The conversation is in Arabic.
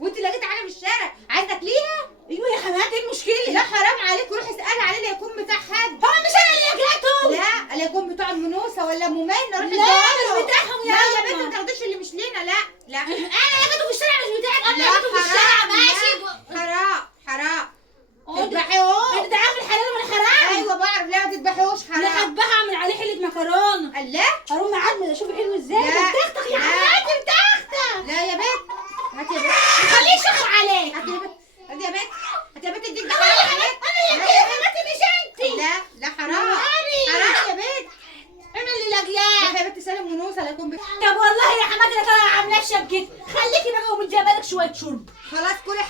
وانت لقيت حاجه في الشارع عايزه تاكليها؟ ايوه يا حماتي ايه المشكله؟ لا حرام عليك، روحي اسالي عليه لا يكون بتاع حد. هو مش انا اللي لقيته؟ لا لا يكون بتاع المنوسه ولا ممينه، روحي لا ادوري. مش بتاعهم يا لا يا أما. بنت ما تاخديش اللي مش لينا. لا لا انا لقيته في الشارع مش بتاعك، انا لا لقيته في الشارع حرام، ماشي. لا، حرام حرام. انت تذبحيهوش. انت عارف الحلال ولا حرام؟ ايوه بعرف. لا ما تذبحيهوش لا حرام. هذبحها اعمل عليه حله مكرونه. الله. هروح معدل اشوف حلو ازاي. لا. ده بتختك يا لا. حماتي بتختك. لا يا بنت هاتي يا بنت. خليه يشخ عليك. هاتي يا بنت. هاتي يا بنت. هاتي يا بنت اديك انا يا حماتي انا اللي لا يا لقيت حماتي مش انت. لا لا حرام. حرام يا بنت. انا اللي لاقياه. روحي يا بنت سالم منوسه لا يكون طب والله يا حماتي انا طالعه عامله شقتي، خليكي بقى ومن جايبه لك شويه شرب. خلاص كلي